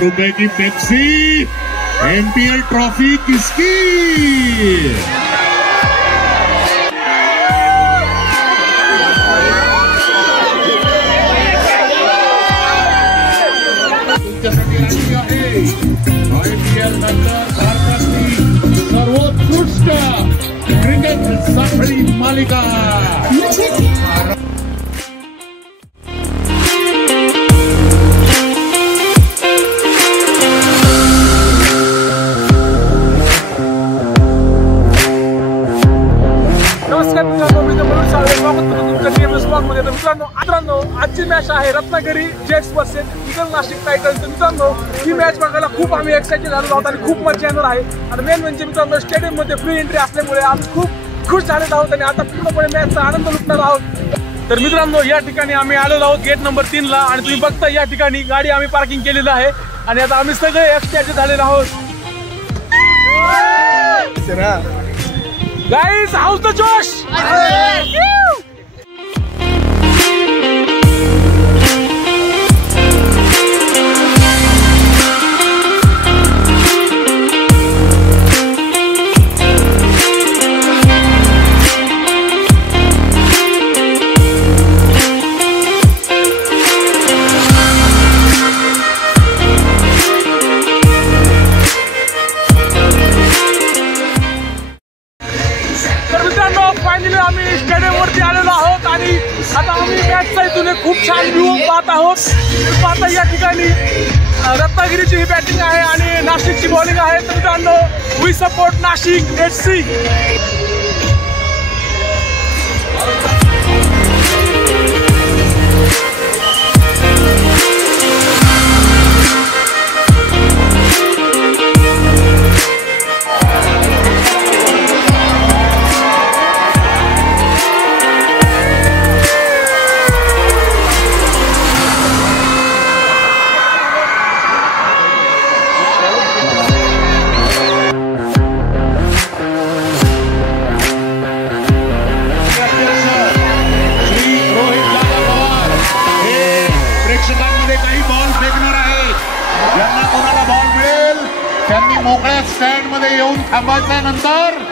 रुपए की Pepsi, MPL trophy किसकी? आयपीएल नंतर भारताची सर्वोत्कृष्ट क्रिकेट साखळी मालिका. मित्रांनो आजची मॅच आहे Ratnagiri jets versus eagle Nashik टायटन्स. मित्रांनो ही मॅच बघायला खूप आम्ही एक्साइटेड झालो आहोत आणि खूप मजा येणार आहे. आणि मेन म्हणजे मित्रांनो स्टेडियम मध्ये फ्री एंट्री असल्यामुळे आम्ही खूप खुश झालेलो आहोत आणि आता पूर्णपणे मॅचचा आनंद लुटणार आहोत. तर मित्रांनो या ठिकाणी आम्ही आलेलो आहोत गेट नंबर 3 ला आणि तुम्ही बघता या ठिकाणी गाडी आम्ही पार्किंग केलेली आहे आणि आता आम्ही सगळे एक्साइटेड झालेलो आहोत. गाइस हाऊस द जोश. फायनली आम्ही स्टेडियम वरती आलेलो आहोत आणि आता आम्ही मॅचचा इथून खूप छान व्ह्यू पाहत आहोत. पाहता या ठिकाणी रत्नागिरीची ही बॅटिंग आहे आणि नाशिकची बॉलिंग आहे. तर मित्रांनो वी सपोर्ट नाशिक FC. काही बॉल फेकणार आहे. ज्यांना कोणाला बॉल मिळेल त्यांनी मोकळ्या स्टँड मध्ये येऊन थांबायचा. नंतर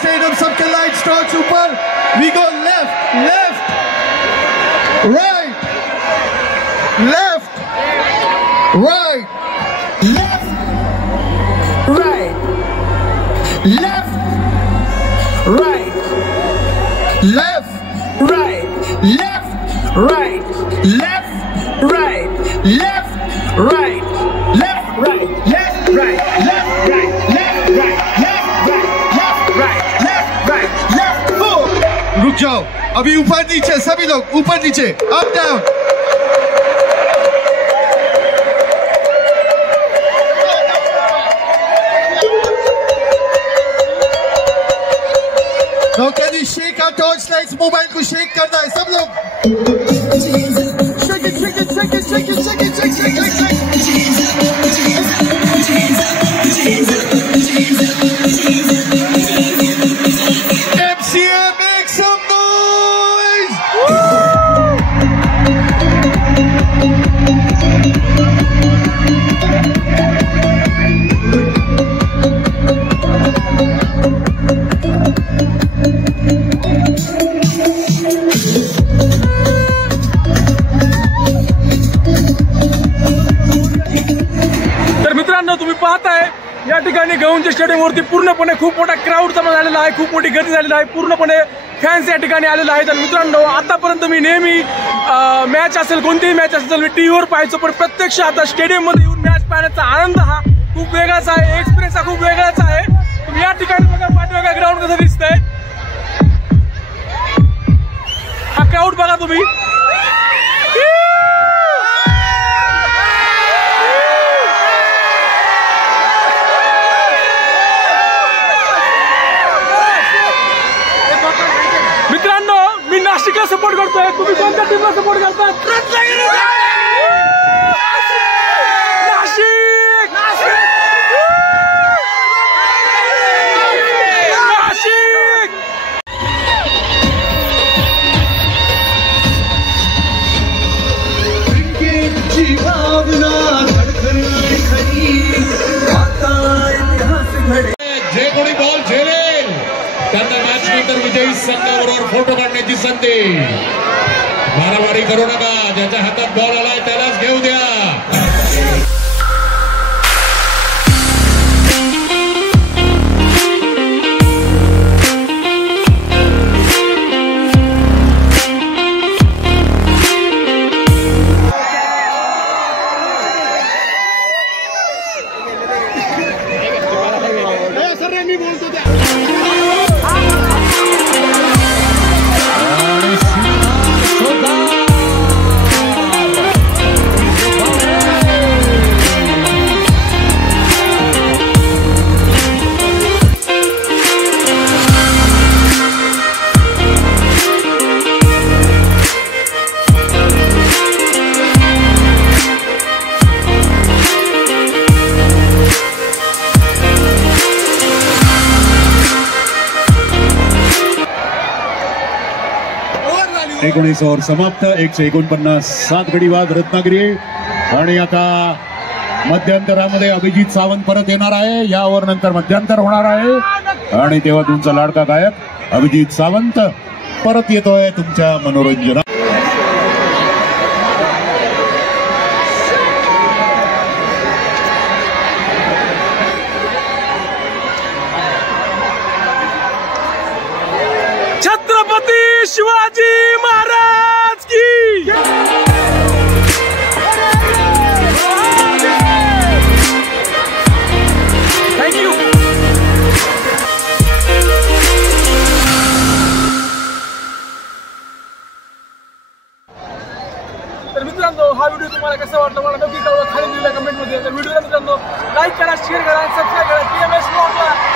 स्टेडियम सबके लाइट स्टार्स ऊपर. We go left left right left right left right left right left right left right left right left right left right left right left right रुक जाओ. अभी ऊपर नीचे सभी लोग ऊपर नीचे up down. Now can you shake our torchlights? Mobile को शेक करना है सब लोग. Shake it, shake it, shake it, shake it, shake it, shake it, shake it, shake it. स्टेडियमवरती पूर्णपणे खूप मोठा क्राऊड जमा झालेला आहे, खूप मोठी गर्दी झालेली आहे, पूर्णपणे फॅन्स या ठिकाणी आलेले आहेत. आणि मित्रांनो, आतापर्यंत मी नेहमी मॅच असेल, कोणतीही मॅच असेल, मी टीव्हीवर पाहायचो, पण प्रत्यक्ष आता स्टेडियममध्ये येऊन मॅच पाहण्याचा आनंद हा खूप वेगळाच आहे, एक्सपिरियन्स हा खूप वेगळाच आहे. तुम्ही या ठिकाणी बघा, पाठीमागे ग्राउंड कसं दिसतंय, हा क्राऊड बघा तुम्ही. मित्रांनो, मी नाशिकला सपोर्ट करतोय, तुम्ही कोणत्या टीमला सपोर्ट करताय? नाशिक! नाशिक! जे कोणी बॉल झेलेल त्यांना मॅच नंतर विजयी संघाबरोबर फोटो काढण्याची संधी. मारामारी करू नका, ज्याच्या हातात बॉल आलाय त्यालाच घेऊ द्या. एकोणीस ओव्हर समाप्त. 149 7 गडी बाद रत्नागिरी. आणि आता मध्यंतरामध्ये अभिजित सावंत परत येणार आहे. या ओव्हर नंतर मध्यंतर होणार आहे आणि तेव्हा तुमचा लाडका गायक अभिजित सावंत परत येतोय तुमच्या मनोरंजनात. छत्रपती शिवाजी महाराज की थँक्यू. तर मित्रांनो, हा व्हिडिओ तुम्हाला कसा वाटला मला नक्की कळवा खाली दिलेल्या कमेंटमध्ये. तर व्हिडिओला मित्रांनो लाईक करा, शेअर करा, सबस्क्राईब करा. TMS